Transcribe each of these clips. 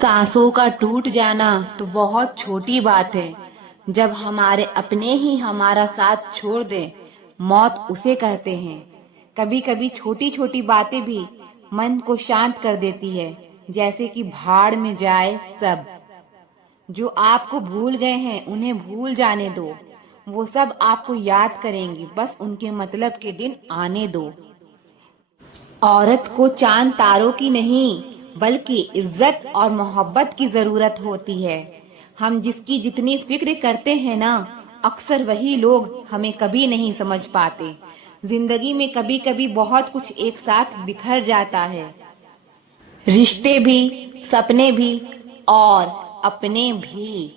सांसों का टूट जाना तो बहुत छोटी बात है। जब हमारे अपने ही हमारा साथ छोड़ दें, मौत उसे कहते हैं। कभी कभी छोटी छोटी बातें भी मन को शांत कर देती है, जैसे कि भाड़ में जाए सब। जो आपको भूल गए हैं उन्हें भूल जाने दो। वो सब आपको याद करेंगे, बस उनके मतलब के दिन आने दो। औरत को चांद तारों की नहीं, बल्कि इज्जत और मोहब्बत की जरूरत होती है। हम जिसकी जितनी फिक्र करते हैं ना, अक्सर वही लोग हमें कभी नहीं समझ पाते। जिंदगी में कभी कभी बहुत कुछ एक साथ बिखर जाता है, रिश्ते भी, सपने भी, और अपने भी।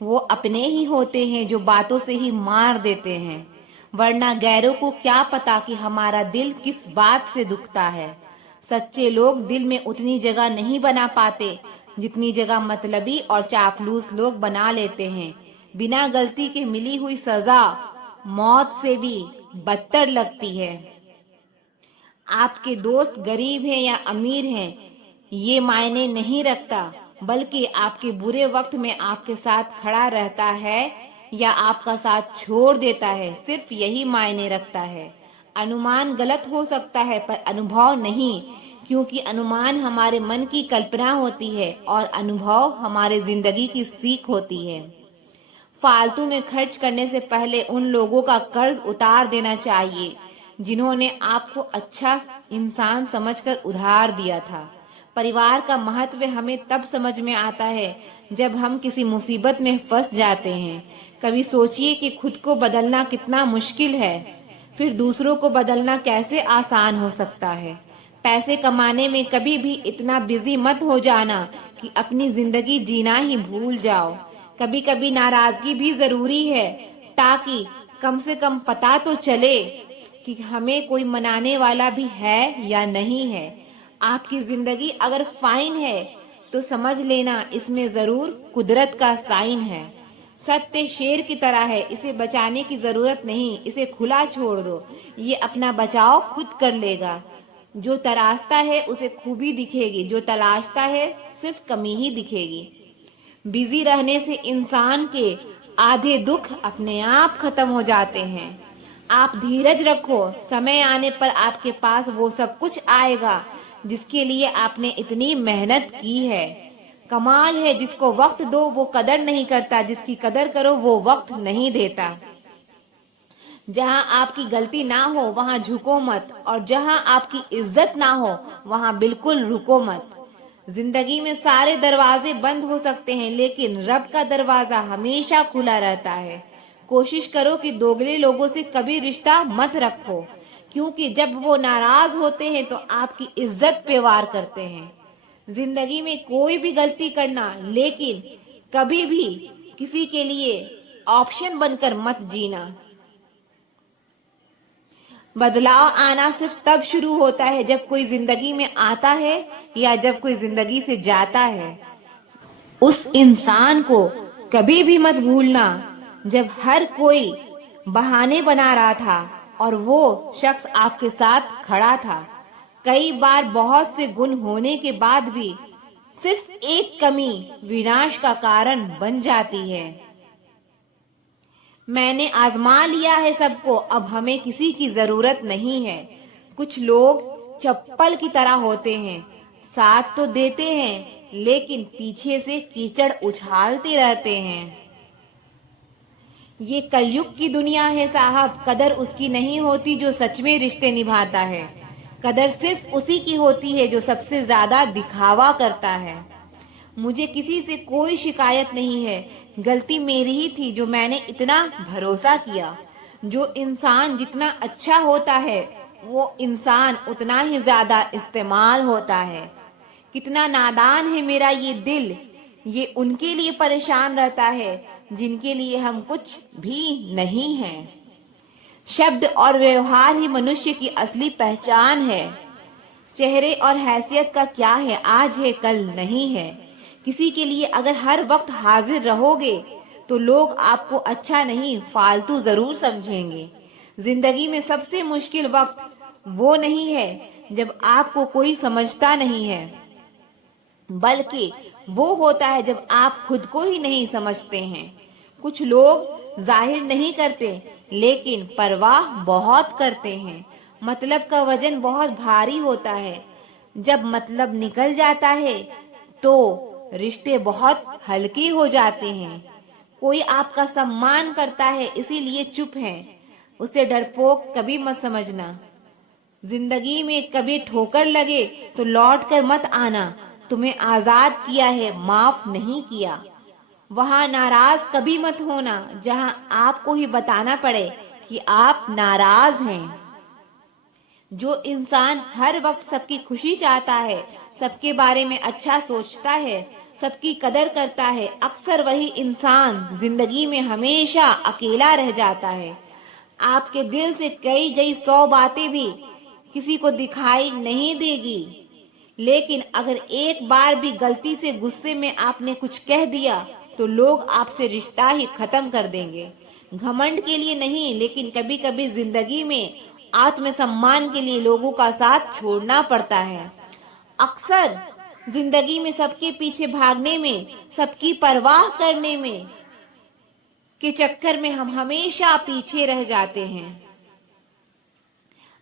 वो अपने ही होते हैं जो बातों से ही मार देते हैं, वरना गैरों को क्या पता कि हमारा दिल किस बात से दुखता है। सच्चे लोग दिल में उतनी जगह नहीं बना पाते जितनी जगह मतलबी और चापलूस लोग बना लेते हैं। बिना गलती के मिली हुई सजा मौत से भी बदतर लगती है। आपके दोस्त गरीब हैं या अमीर हैं, ये मायने नहीं रखता, बल्कि आपके बुरे वक्त में आपके साथ खड़ा रहता है या आपका साथ छोड़ देता है, सिर्फ यही मायने रखता है। अनुमान गलत हो सकता है पर अनुभव नहीं, क्योंकि अनुमान हमारे मन की कल्पना होती है और अनुभव हमारे जिंदगी की सीख होती है। फालतू में खर्च करने से पहले उन लोगों का कर्ज उतार देना चाहिए जिन्होंने आपको अच्छा इंसान समझकर उधार दिया था। परिवार का महत्व हमें तब समझ में आता है जब हम किसी मुसीबत में फंस जाते हैं। कभी सोचिए कि खुद को बदलना कितना मुश्किल है, फिर दूसरों को बदलना कैसे आसान हो सकता है। पैसे कमाने में कभी भी इतना बिजी मत हो जाना कि अपनी जिंदगी जीना ही भूल जाओ। कभी कभी नाराजगी भी जरूरी है, ताकि कम से कम पता तो चले कि हमें कोई मनाने वाला भी है या नहीं है। आपकी जिंदगी अगर फाइन है तो समझ लेना इसमें जरूर कुदरत का साइन है। सत्य शेर की तरह है, इसे बचाने की जरूरत नहीं, इसे खुला छोड़ दो, ये अपना बचाव खुद कर लेगा। जो तराशता है उसे खूबी दिखेगी, जो तलाशता है सिर्फ कमी ही दिखेगी। बिजी रहने से इंसान के आधे दुख अपने आप खत्म हो जाते हैं। आप धीरज रखो, समय आने पर आपके पास वो सब कुछ आएगा जिसके लिए आपने इतनी मेहनत की है। कमाल है जिसको वक्त दो वो कदर नहीं करता, जिसकी कदर करो वो वक्त नहीं देता। जहां आपकी गलती ना हो वहां झुको मत, और जहां आपकी इज्जत ना हो वहां बिल्कुल रुको मत। जिंदगी में सारे दरवाजे बंद हो सकते हैं, लेकिन रब का दरवाजा हमेशा खुला रहता है। कोशिश करो कि दोगले लोगों से कभी रिश्ता मत रखो, क्योंकि जब वो नाराज होते हैं तो आपकी इज्जत पे वार करते हैं। जिंदगी में कोई भी गलती करना, लेकिन कभी भी किसी के लिए ऑप्शन बनकर मत जीना। बदलाव आना सिर्फ तब शुरू होता है जब कोई जिंदगी में आता है या जब कोई जिंदगी से जाता है। उस इंसान को कभी भी मत भूलना जब हर कोई बहाने बना रहा था और वो शख्स आपके साथ खड़ा था। कई बार बहुत से गुण होने के बाद भी सिर्फ एक कमी विनाश का कारण बन जाती है। मैंने आजमा लिया है सबको, अब हमें किसी की जरूरत नहीं है। कुछ लोग चप्पल की तरह होते हैं, साथ तो देते हैं लेकिन पीछे से कीचड़ उछालते रहते हैं। ये कलयुग की दुनिया है साहब, कदर उसकी नहीं होती जो सच में रिश्ते निभाता है। कदर सिर्फ उसी की होती है जो सबसे ज्यादा दिखावा करता है। मुझे किसी से कोई शिकायत नहीं है, गलती मेरी ही थी जो मैंने इतना भरोसा किया। जो इंसान जितना अच्छा होता है वो इंसान उतना ही ज्यादा इस्तेमाल होता है। कितना नादान है मेरा ये दिल, ये उनके लिए परेशान रहता है जिनके लिए हम कुछ भी नहीं हैं। शब्द और व्यवहार ही मनुष्य की असली पहचान है। चेहरे और हैसियत का क्या है, आज है कल नहीं है। किसी के लिए अगर हर वक्त हाजिर रहोगे तो लोग आपको अच्छा नहीं फालतू जरूर समझेंगे। जिंदगी में सबसे मुश्किल वक्त वो नहीं है जब आपको कोई समझता नहीं है, बल्कि वो होता है जब आप खुद को ही नहीं समझते हैं। कुछ लोग जाहिर नहीं करते लेकिन परवाह बहुत करते हैं। मतलब का वजन बहुत भारी होता है। जब मतलब निकल जाता है तो रिश्ते बहुत हल्के हो जाते हैं। कोई आपका सम्मान करता है इसीलिए चुप है, उसे डरपोक कभी मत समझना। जिंदगी में कभी ठोकर लगे तो लौट कर मत आना। तुम्हें आजाद किया है, माफ नहीं किया। वहां नाराज कभी मत होना जहां आपको ही बताना पड़े कि आप नाराज हैं। जो इंसान हर वक्त सबकी खुशी चाहता है, सबके बारे में अच्छा सोचता है, सबकी कदर करता है, अक्सर वही इंसान जिंदगी में हमेशा अकेला रह जाता है। आपके दिल से कही गई 100 बातें भी किसी को दिखाई नहीं देगी, लेकिन अगर एक बार भी गलती से गुस्से में आपने कुछ कह दिया तो लोग आपसे रिश्ता ही खत्म कर देंगे। घमंड के लिए नहीं, लेकिन कभी कभी जिंदगी में आत्मसम्मान के लिए लोगों का साथ छोड़ना पड़ता है। अक्सर जिंदगी में सबके पीछे भागने में, सबकी परवाह करने में के चक्कर में हम हमेशा पीछे रह जाते हैं।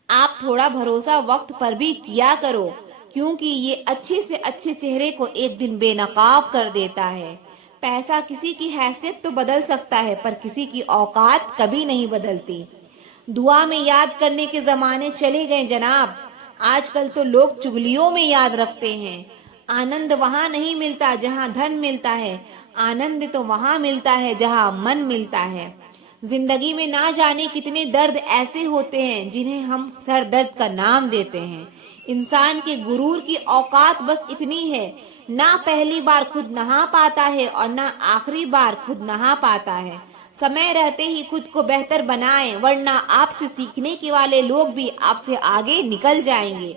आप थोड़ा भरोसा वक्त पर भी किया करो, क्योंकि ये अच्छे से अच्छे चेहरे को एक दिन बेनकाब कर देता है। पैसा किसी की हैसियत तो बदल सकता है, पर किसी की औकात कभी नहीं बदलती। दुआ में याद करने के जमाने चले गए जनाब। आजकल तो लोग चुगलियों में याद रखते हैं। आनंद वहां नहीं मिलता जहां धन मिलता है, आनंद तो वहां मिलता है जहां मन मिलता है। जिंदगी में ना जाने कितने दर्द ऐसे होते हैं जिन्हें हम सर दर्द का नाम देते हैं। इंसान के गुरूर की औकात बस इतनी है, ना पहली बार खुद नहा पाता है और ना आखिरी बार खुद नहा पाता है। समय रहते ही खुद को बेहतर बनाएं, वरना आपसे सीखने के वाले लोग भी आपसे आगे निकल जाएंगे।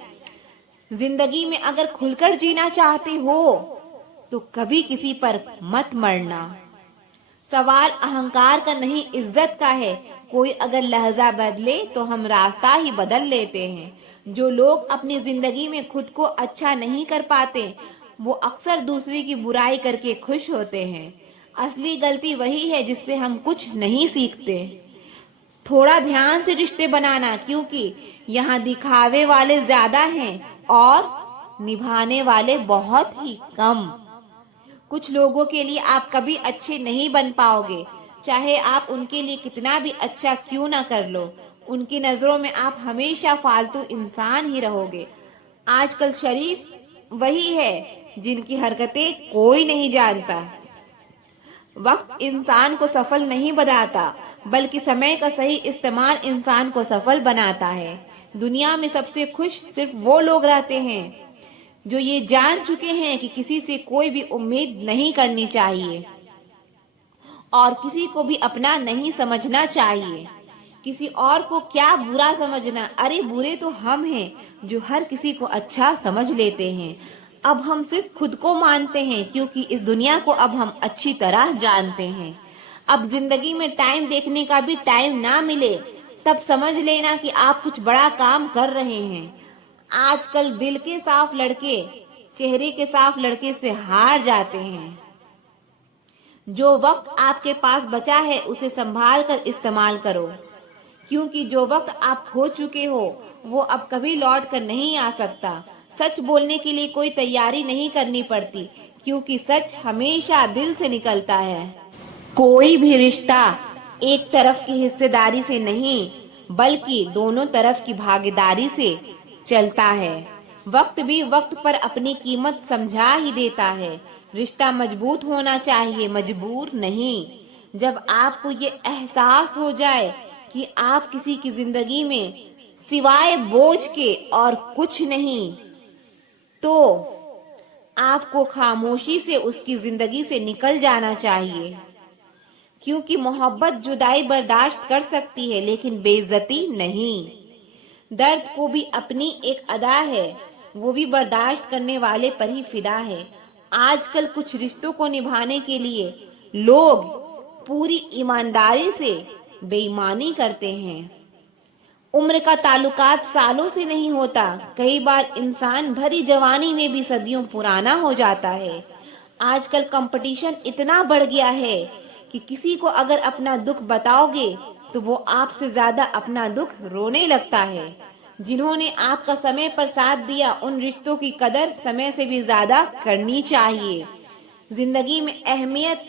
जिंदगी में अगर खुलकर जीना चाहते हो तो कभी किसी पर मत मरना। सवाल अहंकार का नहीं, इज्जत का है। कोई अगर लहजा बदले तो हम रास्ता ही बदल लेते हैं। जो लोग अपनी जिंदगी में खुद को अच्छा नहीं कर पाते, वो अक्सर दूसरे की बुराई करके खुश होते हैं। असली गलती वही है जिससे हम कुछ नहीं सीखते। थोड़ा ध्यान से रिश्ते बनाना, क्योंकि यहाँ दिखावे वाले ज्यादा हैं और निभाने वाले बहुत ही कम। कुछ लोगों के लिए आप कभी अच्छे नहीं बन पाओगे, चाहे आप उनके लिए कितना भी अच्छा क्यों ना कर लो। उनकी नजरों में आप हमेशा फालतू इंसान ही रहोगे। आजकल शरीफ वही है जिनकी हरकतें कोई नहीं जानता। वक्त इंसान को सफल नहीं बनाता, बल्कि समय का सही इस्तेमाल इंसान को सफल बनाता है। दुनिया में सबसे खुश सिर्फ वो लोग रहते हैं जो ये जान चुके हैं कि किसी से कोई भी उम्मीद नहीं करनी चाहिए और किसी को भी अपना नहीं समझना चाहिए। किसी और को क्या बुरा समझना, अरे बुरे तो हम हैं जो हर किसी को अच्छा समझ लेते हैं। अब हम सिर्फ खुद को मानते हैं, क्योंकि इस दुनिया को अब हम अच्छी तरह जानते हैं। अब जिंदगी में टाइम देखने का भी टाइम ना मिले, तब समझ लेना कि आप कुछ बड़ा काम कर रहे हैं। आजकल दिल के साफ लड़के चेहरे के साफ लड़के से हार जाते हैं। जो वक्त आपके पास बचा है उसे संभाल कर इस्तेमाल करो, क्योंकि जो वक्त आप खो चुके हो वो अब कभी लौट कर नहीं आ सकता। सच बोलने के लिए कोई तैयारी नहीं करनी पड़ती, क्योंकि सच हमेशा दिल से निकलता है। कोई भी रिश्ता एक तरफ की हिस्सेदारी से नहीं, बल्कि दोनों तरफ की भागीदारी से चलता है। वक्त भी वक्त पर अपनी कीमत समझा ही देता है। रिश्ता मजबूत होना चाहिए, मजबूर नहीं। जब आपको ये एहसास हो जाए कि आप किसी की जिंदगी में सिवाय बोझ के और कुछ नहीं, तो आपको खामोशी से उसकी जिंदगी से निकल जाना चाहिए। क्योंकि मोहब्बत जुदाई बर्दाश्त कर सकती है, लेकिन बेइज्जती नहीं। दर्द को भी अपनी एक अदा है, वो भी बर्दाश्त करने वाले पर ही फिदा है। आजकल कुछ रिश्तों को निभाने के लिए लोग पूरी ईमानदारी से बेईमानी करते हैं। उम्र का ताल्लुकात सालों से नहीं होता, कई बार इंसान भरी जवानी में भी सदियों पुराना हो जाता है। आजकल कंपटीशन इतना बढ़ गया है कि किसी को अगर अपना दुख बताओगे तो वो आपसे ज्यादा अपना दुख रोने लगता है। जिन्होंने आपका समय पर साथ दिया, उन रिश्तों की कदर समय से भी ज्यादा करनी चाहिए। जिंदगी में अहमियत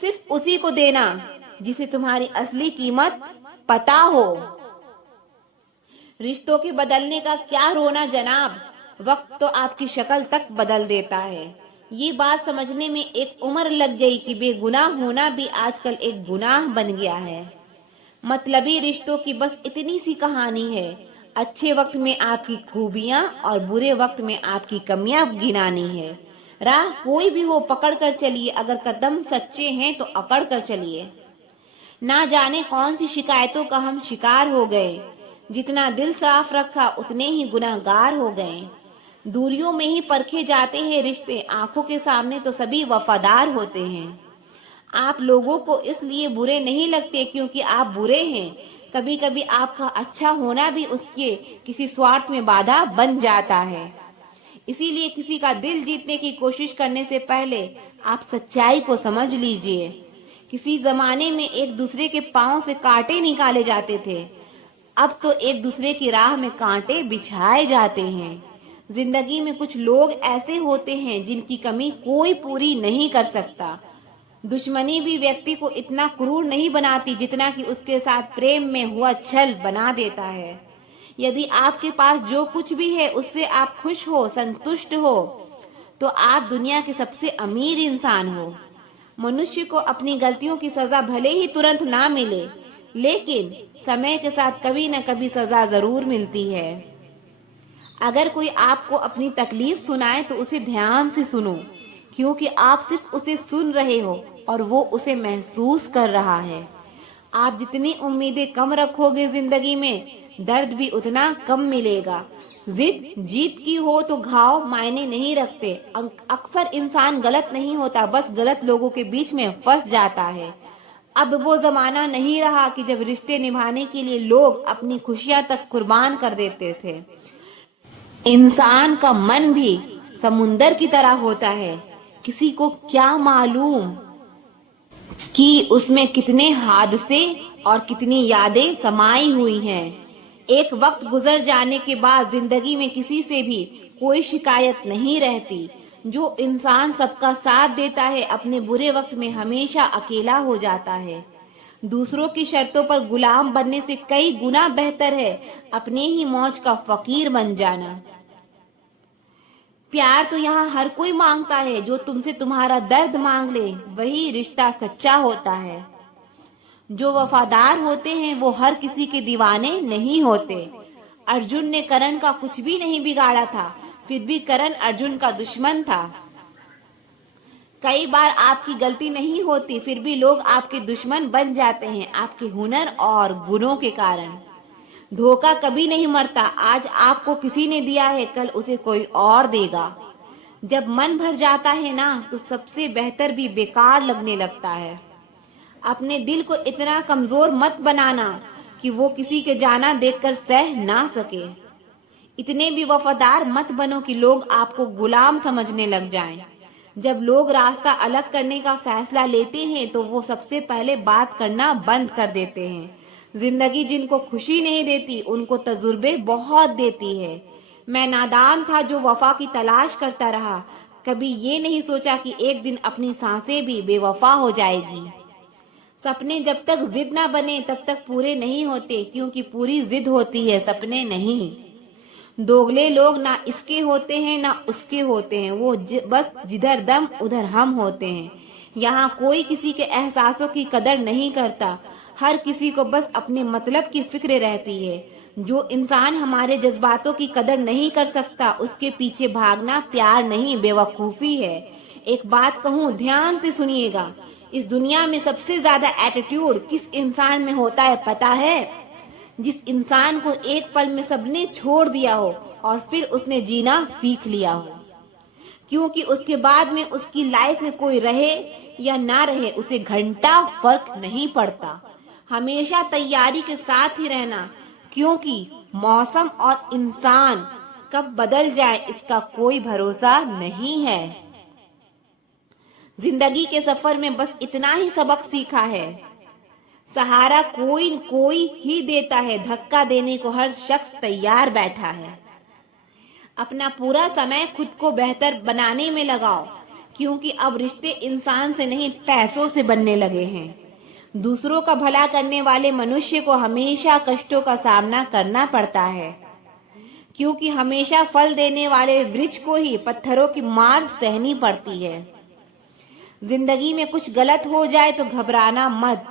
सिर्फ उसी को देना जिसे तुम्हारी असली कीमत पता हो। रिश्तों के बदलने का क्या रोना जनाब, वक्त तो आपकी शक्ल तक बदल देता है। ये बात समझने में एक उम्र लग गई कि बेगुनाह होना भी आजकल एक गुनाह बन गया है। मतलबी रिश्तों की बस इतनी सी कहानी है। अच्छे वक्त में आपकी खूबियां और बुरे वक्त में आपकी कमियां गिनानी है। राह कोई भी हो पकड़ कर चलिए, अगर कदम सच्चे हैं तो अकड़ कर चलिए। ना जाने कौन सी शिकायतों का हम शिकार हो गए। जितना दिल साफ रखा उतने ही गुनाहगार हो गए। दूरियों में ही परखे जाते हैं रिश्ते, आंखों के सामने तो सभी वफादार होते हैं। आप लोगों को इसलिए बुरे नहीं लगते क्योंकि आप बुरे हैं। कभी कभी आपका अच्छा होना भी उसके किसी स्वार्थ में बाधा बन जाता है। इसीलिए किसी का दिल जीतने की कोशिश करने से पहले आप सच्चाई को समझ लीजिए। किसी जमाने में एक दूसरे के पांव से कांटे निकाले जाते थे, अब तो एक दूसरे की राह में कांटे बिछाए जाते हैं। जिंदगी में कुछ लोग ऐसे होते हैं जिनकी कमी कोई पूरी नहीं कर सकता। दुश्मनी भी व्यक्ति को इतना क्रूर नहीं बनाती जितना कि उसके साथ प्रेम में हुआ छल बना देता है। यदि आपके पास जो कुछ भी है उससे आप खुश हो, संतुष्ट हो, तो आप दुनिया के सबसे अमीर इंसान हो। मनुष्य को अपनी गलतियों की सजा भले ही तुरंत ना मिले, लेकिन समय के साथ कभी न कभी सजा जरूर मिलती है। अगर कोई आपको अपनी तकलीफ सुनाए तो उसे ध्यान से सुनो, क्योंकि आप सिर्फ उसे सुन रहे हो और वो उसे महसूस कर रहा है। आप जितनी उम्मीदें कम रखोगे जिंदगी में, दर्द भी उतना कम मिलेगा। जिद जीत की हो तो घाव मायने नहीं रखते। अक्सर इंसान गलत नहीं होता, बस गलत लोगों के बीच में फंस जाता है। अब वो जमाना नहीं रहा कि जब रिश्ते निभाने के लिए लोग अपनी खुशियां तक कुर्बान कर देते थे। इंसान का मन भी समुंदर की तरह होता है। किसी को क्या मालूम कि उसमें कितने हादसे और कितनी यादें समाई हुई हैं। एक वक्त गुजर जाने के बाद जिंदगी में किसी से भी कोई शिकायत नहीं रहती। जो इंसान सबका साथ देता है अपने बुरे वक्त में हमेशा अकेला हो जाता है। दूसरों की शर्तों पर गुलाम बनने से कई गुना बेहतर है अपने ही मौज का फकीर बन जाना। प्यार तो यहाँ हर कोई मांगता है, जो तुमसे तुम्हारा दर्द मांग ले वही रिश्ता सच्चा होता है। जो वफादार होते हैं वो हर किसी के दीवाने नहीं होते। अर्जुन ने करण का कुछ भी नहीं बिगाड़ा था, फिर भी करण अर्जुन का दुश्मन था। कई बार आपकी गलती नहीं होती, फिर भी लोग आपके दुश्मन बन जाते हैं आपके हुनर और गुणों के कारण। धोखा कभी नहीं मरता। आज आपको किसी ने दिया है, कल उसे कोई और देगा। जब मन भर जाता है ना, तो सबसे बेहतर भी बेकार लगने लगता है। अपने दिल को इतना कमजोर मत बनाना कि वो किसी के जाना देखकर सह ना सके। इतने भी वफादार मत बनो कि लोग आपको गुलाम समझने लग जाएं। जब लोग रास्ता अलग करने का फैसला लेते हैं तो वो सबसे पहले बात करना बंद कर देते हैं। जिंदगी जिनको खुशी नहीं देती उनको तजुर्बे बहुत देती है। मैं नादान था जो वफा की तलाश करता रहा, कभी ये नहीं सोचा कि एक दिन अपनी सांसें भी बेवफा हो जाएगी। सपने जब तक जिद ना बने तब तक पूरे नहीं होते, क्योंकि पूरी जिद होती है, सपने नहीं। दोगले लोग ना इसके होते हैं ना उसके होते हैं, वो बस जिधर दम उधर हम होते हैं। यहाँ कोई किसी के एहसासों की कदर नहीं करता, हर किसी को बस अपने मतलब की फिक्र रहती है। जो इंसान हमारे जज्बातों की कदर नहीं कर सकता उसके पीछे भागना प्यार नहीं बेवकूफी है। एक बात कहूँ, ध्यान से सुनिएगा, इस दुनिया में सबसे ज्यादा एटीट्यूड किस इंसान में होता है पता है? जिस इंसान को एक पल में सबने छोड़ दिया हो और फिर उसने जीना सीख लिया हो। क्योंकि उसके बाद में उसकी लाइफ में कोई रहे या ना रहे उसे घंटा फर्क नहीं पड़ता। हमेशा तैयारी के साथ ही रहना, क्योंकि मौसम और इंसान कब बदल जाए इसका कोई भरोसा नहीं है। जिंदगी के सफर में बस इतना ही सबक सीखा है, सहारा कोई कोई ही देता है, धक्का देने को हर शख्स तैयार बैठा है। अपना पूरा समय खुद को बेहतर बनाने में लगाओ, क्योंकि अब रिश्ते इंसान से नहीं पैसों से बनने लगे हैं। दूसरों का भला करने वाले मनुष्य को हमेशा कष्टों का सामना करना पड़ता है, क्योंकि हमेशा फल देने वाले वृक्ष को ही पत्थरों की मार सहनी पड़ती है। जिंदगी में कुछ गलत हो जाए तो घबराना मत,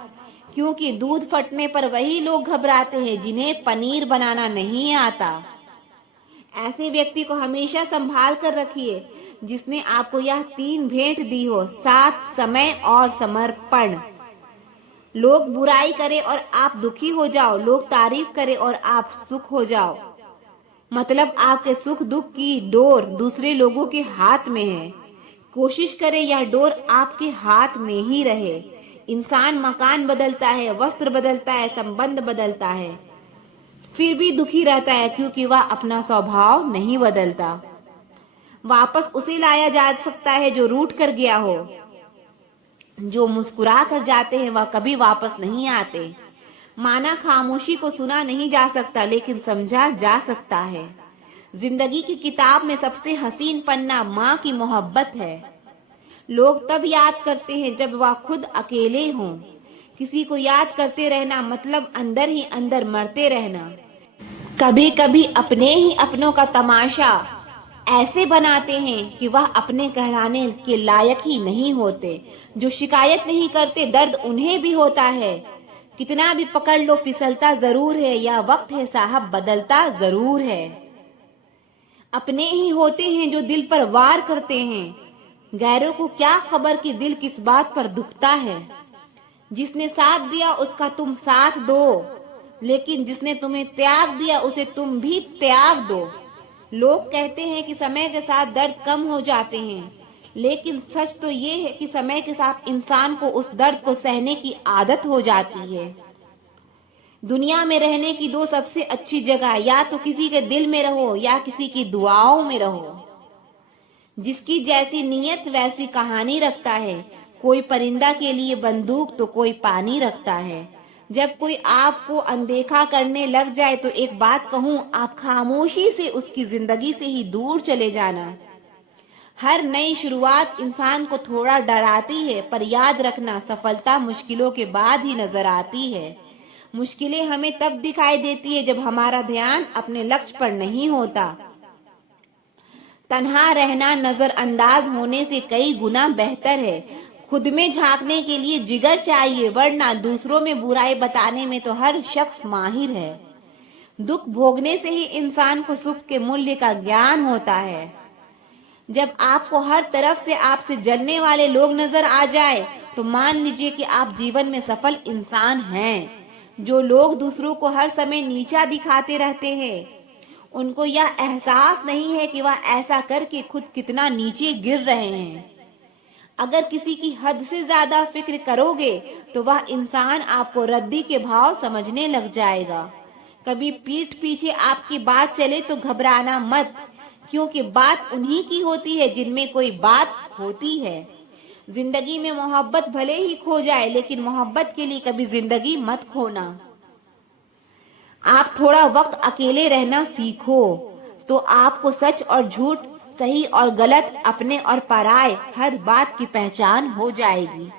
क्योंकि दूध फटने पर वही लोग घबराते हैं जिन्हें पनीर बनाना नहीं आता। ऐसे व्यक्ति को हमेशा संभाल कर रखिए जिसने आपको यह 3 भेंट दी हो, साथ, समय और समर्पण। लोग बुराई करें और आप दुखी हो जाओ, लोग तारीफ करें और आप सुख हो जाओ। मतलब आपके सुख दुख की डोर दूसरे लोगों के हाथ में है। कोशिश करें यह डोर आपके हाथ में ही रहे। इंसान मकान बदलता है, वस्त्र बदलता है, संबंध बदलता है, फिर भी दुखी रहता है, क्योंकि वह अपना स्वभाव नहीं बदलता। वापस उसे लाया जा सकता है जो रूठ कर गया हो। जो मुस्कुरा कर जाते हैं वह कभी वापस नहीं आते। माना खामोशी को सुना नहीं जा सकता, लेकिन समझा जा सकता है। जिंदगी की किताब में सबसे हसीन पन्ना माँ की मोहब्बत है। लोग तब याद करते हैं जब वह खुद अकेले हों। किसी को याद करते रहना मतलब अंदर ही अंदर मरते रहना। कभी कभी अपने ही अपनों का तमाशा ऐसे बनाते हैं कि वह अपने कहलाने के लायक ही नहीं होते। जो शिकायत नहीं करते दर्द उन्हें भी होता है। कितना भी पकड़ लो फिसलता जरूर है, यह वक्त है साहब बदलता जरूर है। अपने ही होते हैं जो दिल पर वार करते हैं, गैरों को क्या खबर कि दिल किस बात पर दुखता है। जिसने साथ दिया उसका तुम साथ दो, लेकिन जिसने तुम्हें त्याग दिया उसे तुम भी त्याग दो। लोग कहते हैं कि समय के साथ दर्द कम हो जाते हैं, लेकिन सच तो ये है कि समय के साथ इंसान को उस दर्द को सहने की आदत हो जाती है। दुनिया में रहने की 2 सबसे अच्छी जगह, या तो किसी के दिल में रहो या किसी की दुआओं में रहो। जिसकी जैसी नीयत वैसी कहानी रखता है। कोई परिंदा के लिए बंदूक तो कोई पानी रखता है। जब कोई आपको अनदेखा करने लग जाए तो एक बात कहूँ, आप खामोशी से उसकी जिंदगी से ही दूर चले जाना। हर नई शुरुआत इंसान को थोड़ा डराती है, पर याद रखना सफलता मुश्किलों के बाद ही नजर आती है। मुश्किलें हमें तब दिखाई देती है जब हमारा ध्यान अपने लक्ष्य पर नहीं होता। तन्हा रहना नजरअंदाज होने से कई गुना बेहतर है। खुद में झांकने के लिए जिगर चाहिए, वरना दूसरों में बुराई बताने में तो हर शख्स माहिर है। दुख भोगने से ही इंसान को सुख के मूल्य का ज्ञान होता है। जब आपको हर तरफ से आपसे जलने वाले लोग नजर आ जाए तो मान लीजिए कि आप जीवन में सफल इंसान हैं। जो लोग दूसरों को हर समय नीचा दिखाते रहते हैं, उनको यह एहसास नहीं है कि वह ऐसा करके खुद कितना नीचे गिर रहे हैं। अगर किसी की हद से ज्यादा फिक्र करोगे तो वह इंसान आपको रद्दी के भाव समझने लग जाएगा। कभी पीठ पीछे आपकी बात चले तो घबराना मत, क्योंकि बात उन्हीं की होती है जिनमें कोई बात होती है। जिंदगी में मोहब्बत भले ही खो जाए, लेकिन मोहब्बत के लिए कभी जिंदगी मत खोना। आप थोड़ा वक्त अकेले रहना सीखो तो आपको सच और झूठ, सही और गलत, अपने और पराये हर बात की पहचान हो जाएगी।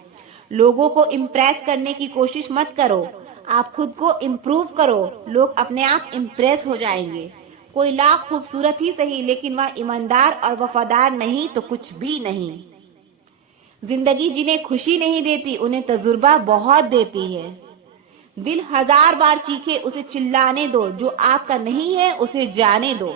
लोगों को इम्प्रेस करने की कोशिश मत करो, आप खुद को इम्प्रूव करो। लोग अपने आप इम्प्रेस हो जाएंगे। कोई लाख खूबसूरत ही सही, लेकिन वह ईमानदार और वफादार नहीं तो कुछ भी नहीं। जिंदगी जिन्हें खुशी नहीं देती उन्हें तजुर्बा बहुत देती है। दिल 1000 बार चीखे उसे चिल्लाने दो, जो आपका नहीं है उसे जाने दो।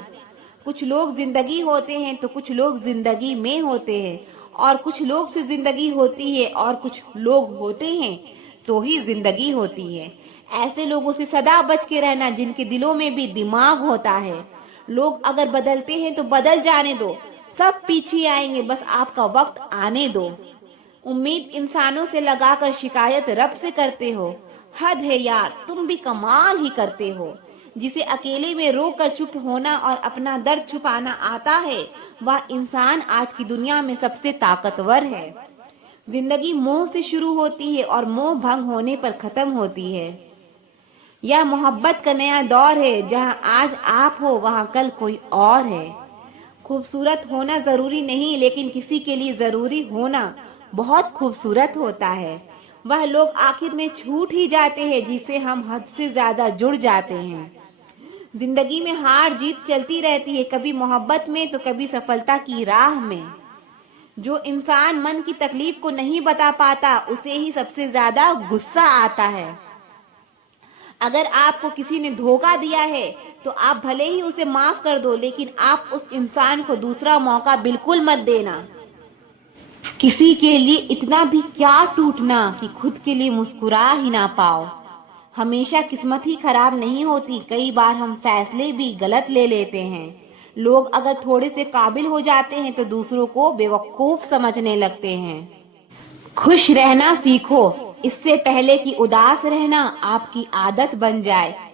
कुछ लोग जिंदगी होते हैं तो कुछ लोग जिंदगी में होते हैं, और कुछ लोग से जिंदगी होती है और कुछ लोग होते हैं तो ही जिंदगी होती है। ऐसे लोगों से सदा बच के रहना जिनके दिलों में भी दिमाग होता है। लोग अगर बदलते हैं तो बदल जाने दो, सब पीछे आएंगे, बस आपका वक्त आने दो। उम्मीद इंसानों से लगाकर शिकायत रब से करते हो। हद है यार, तुम भी कमाल ही करते हो। जिसे अकेले में रो कर चुप होना और अपना दर्द छुपाना आता है, वह इंसान आज की दुनिया में सबसे ताकतवर है। जिंदगी मोह से शुरू होती है और मोह भंग होने पर खत्म होती है। यह मोहब्बत का नया दौर है, जहां आज आप हो वहां कल कोई और है। खूबसूरत होना जरूरी नहीं, लेकिन किसी के लिए जरूरी होना बहुत खूबसूरत होता है। वह लोग आखिर में छूट ही जाते हैं जिससे हम हद से ज्यादा जुड़ जाते हैं। जिंदगी में हार जीत चलती रहती है, कभी मोहब्बत में तो कभी सफलता की राह में। जो इंसान मन की तकलीफ को नहीं बता पाता, उसे ही सबसे ज्यादा गुस्सा आता है। अगर आपको किसी ने धोखा दिया है तो आप भले ही उसे माफ कर दो, लेकिन आप उस इंसान को दूसरा मौका बिल्कुल मत देना। किसी के लिए इतना भी क्या टूटना कि खुद के लिए मुस्कुरा ही ना पाओ। हमेशा किस्मत ही खराब नहीं होती, कई बार हम फैसले भी गलत ले लेते हैं। लोग अगर थोड़े से काबिल हो जाते हैं तो दूसरों को बेवकूफ समझने लगते हैं। खुश रहना सीखो, इससे पहले कि उदास रहना आपकी आदत बन जाए।